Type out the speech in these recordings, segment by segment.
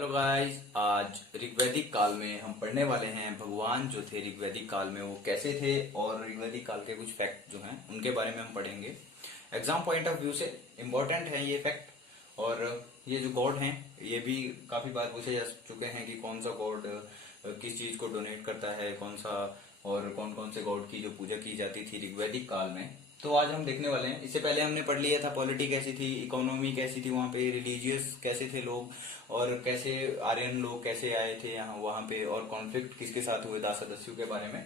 Hello guys, आज ऋग्वैदिक काल में हम पढ़ने वाले हैं भगवान जो थे ऋग्वैदिक काल में वो कैसे थे और ऋग्वैदिक काल के कुछ फैक्ट जो हैं उनके बारे में हम पढ़ेंगे। एग्जाम पॉइंट ऑफ व्यू से इम्पोर्टेंट है ये फैक्ट। और ये जो गॉड हैं ये भी काफी बार पूछे जा चुके हैं कि कौन सा गॉड किस चीज को डोनेट करता है, कौन सा और कौन कौन से गॉड की जो पूजा की जाती थी ऋग्वैदिक काल में। तो आज हम देखने वाले हैं। इससे पहले हमने पढ़ लिया था पॉलिटी कैसी थी, इकोनॉमी कैसी थी, वहाँ पे रिलीजियस कैसे थे लोग और कैसे आर्यन लोग कैसे आए थे यहाँ वहाँ पे, और कॉन्फ्लिक्ट किसके साथ हुए दास सदस्यों के बारे में।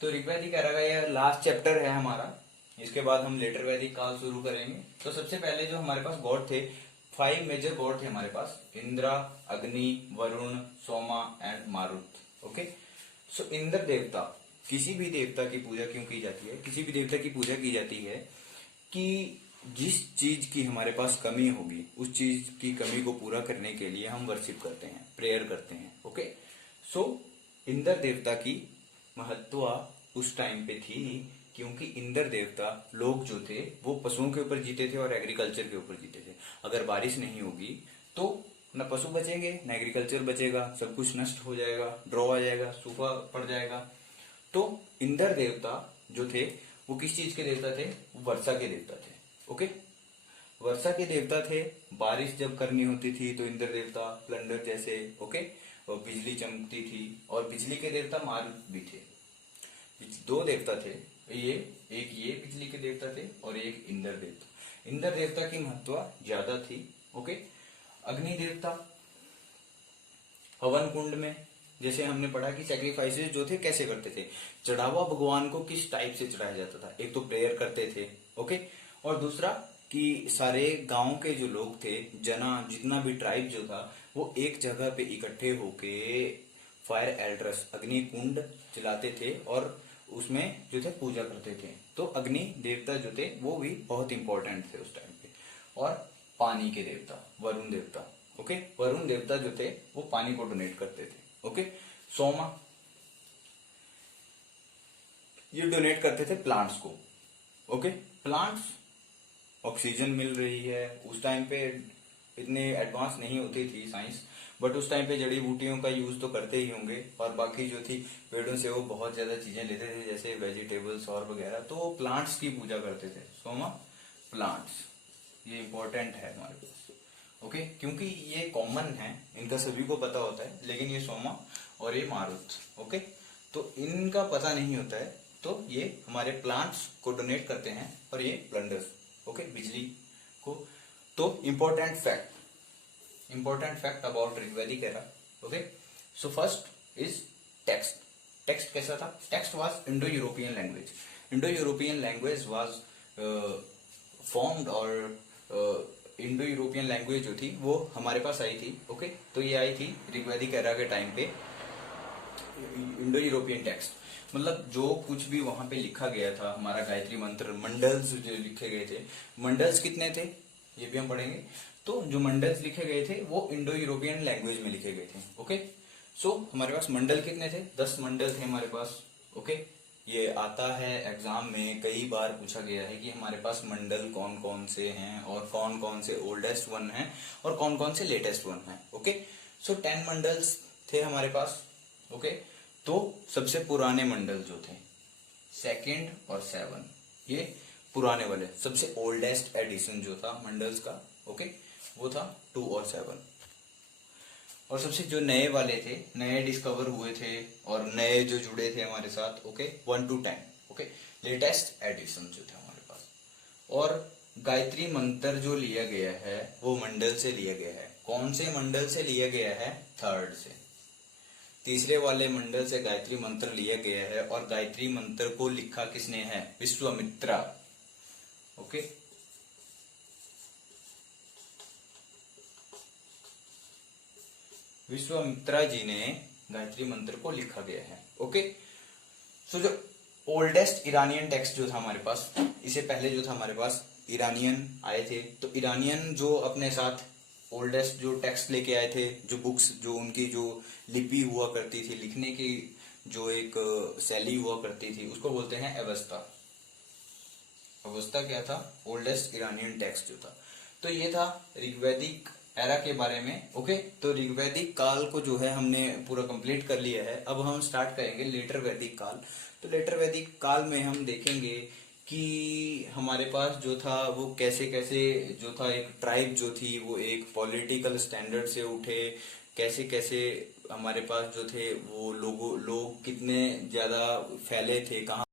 तो ऋग्वैदिक एरा का ये लास्ट चैप्टर है हमारा। इसके बाद हम लेटर वैदिक काल शुरू करेंगे। तो सबसे पहले जो हमारे पास गॉड थे, 5 मेजर गॉड थे हमारे पास, इंद्रा, अग्नि, Varun, Soma and Marut. Okay. सो इंद्र देवता, किसी भी देवता की पूजा क्यों की जाती है, किसी भी देवता की पूजा की जाती है कि जिस चीज की हमारे पास कमी होगी उस चीज की कमी को पूरा करने के लिए हम वर्शिप करते हैं, प्रेयर करते हैं। ओके। सो इंद्र देवता की महत्व उस टाइम पे थी क्योंकि इंद्र देवता लोग जो थे वो पशुओं के ऊपर जीते थे और एग्रीकल्चर के ऊपर जीते थे। अगर बारिश नहीं होगी तो न पशु बचेंगे न एग्रीकल्चर बचेगा, सब कुछ नष्ट हो जाएगा, ड्रॉ आ जाएगा, सूखा पड़ जाएगा। तो इंद्र देवता जो थे वो किस चीज के देवता थे? वर्षा के देवता थे। ओके। वर्षा के देवता थे। बारिश जब करनी होती थी तो इंद्र देवता प्लंडर जैसे, ओके, और बिजली चमकती थी। और बिजली के देवता मारुत भी थे। दो देवता थे ये, एक ये बिजली के देवता थे और एक इंद्र देवता। इंद्र देवता की महत्व ज्यादा थी। ओके। अग्नि देवता हवन कुंड में, जैसे हमने पढ़ा कि सैक्रिफाइसेस जो थे कैसे करते थे, चढ़ावा भगवान को किस टाइप से चढ़ाया जाता था। एक तो प्रेयर करते थे, ओके, और दूसरा कि सारे गांव के जो लोग थे, जना जितना भी ट्राइब जो था वो एक जगह पे इकट्ठे होके फायर एल्ट्रस अग्नि कुंड जलाते थे और उसमें जो थे पूजा करते थे। तो अग्नि देवता जो थे वो भी बहुत इंपॉर्टेंट थे उस टाइम पे। और पानी के देवता वरुण देवता, ओके, वरुण देवता जो थे वो पानी को डोनेट करते थे। ओके। सोमा ये डोनेट करते थे प्लांट्स को। ओके। प्लांट्स ऑक्सीजन मिल रही है उस टाइम पे, इतने एडवांस नहीं होती थी साइंस, बट उस टाइम पे जड़ी बूटियों का यूज तो करते ही होंगे। और बाकी जो थी पेड़ों से वो बहुत ज्यादा चीजें लेते थे जैसे वेजिटेबल्स और वगैरह, तो प्लांट्स की पूजा करते थे। सोमा प्लांट्स, ये इंपॉर्टेंट है हमारे पास। ओके, क्योंकि ये कॉमन है, इनका सभी को पता होता है, लेकिन ये सोमा और ये मारुत, ओके, तो इनका पता नहीं होता है। तो ये हमारे प्लांट्स को डोनेट करते हैं और ये प्लंडर्स, ओके, बिजली को। तो important fact about Rigvedic era. Okay. So first is text. Text कैसा था? Text was Indo European language. Indo European language was formed, और इंडो यूरोपियन लैंग्वेज जो थी वो हमारे पास आई थी। ओके। तो ये आई थी ऋग्वैदिक एरा के टाइम पे। इंडो यूरोपियन टेक्स्ट मतलब जो कुछ भी वहां पे लिखा गया था, हमारा गायत्री मंत्र, मंडल्स जो लिखे गए थे, मंडल्स कितने थे ये भी हम पढ़ेंगे। तो जो मंडल्स लिखे गए थे वो इंडो यूरोपियन लैंग्वेज में लिखे गए थे। ओके। सो हमारे पास मंडल कितने थे? 10 मंडल थे हमारे पास। ओके। ये आता है एग्जाम में, कई बार पूछा गया है कि हमारे पास मंडल कौन कौन से हैं और कौन कौन से ओल्डेस्ट वन हैं और कौन कौन से लेटेस्ट वन हैं। ओके। सो 10 मंडल्स थे हमारे पास। ओके। तो सबसे पुराने मंडल जो थे, सेकंड और 7, ये पुराने वाले। सबसे ओल्डेस्ट एडिशन जो था मंडल्स का, ओके, वो था 2 और 7। और सबसे जो नए वाले थे, नए डिस्कवर हुए थे और नए जो जुड़े थे हमारे साथ, okay, 1 to 10, okay, latest edition जो थे हमारे पास। और गायत्री मंत्र जो लिया गया है वो मंडल से लिया गया है। कौन से मंडल से लिया गया है? 3rd से। तीसरे वाले मंडल से गायत्री मंत्र लिया गया है और गायत्री मंत्र को लिखा किसने है? विश्वामित्रा। ओके। विश्वामित्रा जी ने गायत्री मंत्र को लिखा गया है। ओके। सो जो ओल्डेस्ट ईरानियन टेक्स्ट जो था हमारे पास, इससे पहले जो था हमारे पास ईरानियन आए थे, तो ईरानियन जो अपने साथ ओल्डेस्ट जो टेक्स्ट लेके आए थे, जो बुक्स, जो उनकी जो लिपि हुआ करती थी, लिखने की जो एक शैली हुआ करती थी, उसको बोलते हैं अवस्था। अवस्था क्या था? ओल्डेस्ट ईरानियन टेक्स्ट जो था। तो ये था ऋग्वैदिक एरा के बारे में। ओके, तो ऋग्वैदिक काल को जो है हमने पूरा कंप्लीट कर लिया है। अब हम स्टार्ट करेंगे लेटर वैदिक काल। तो लेटर वैदिक काल में हम देखेंगे कि हमारे पास जो था वो कैसे कैसे जो था, एक ट्राइब जो थी वो एक पॉलिटिकल स्टैंडर्ड से उठे, कैसे कैसे हमारे पास जो थे वो लोग कितने ज्यादा फैले थे, कहाँ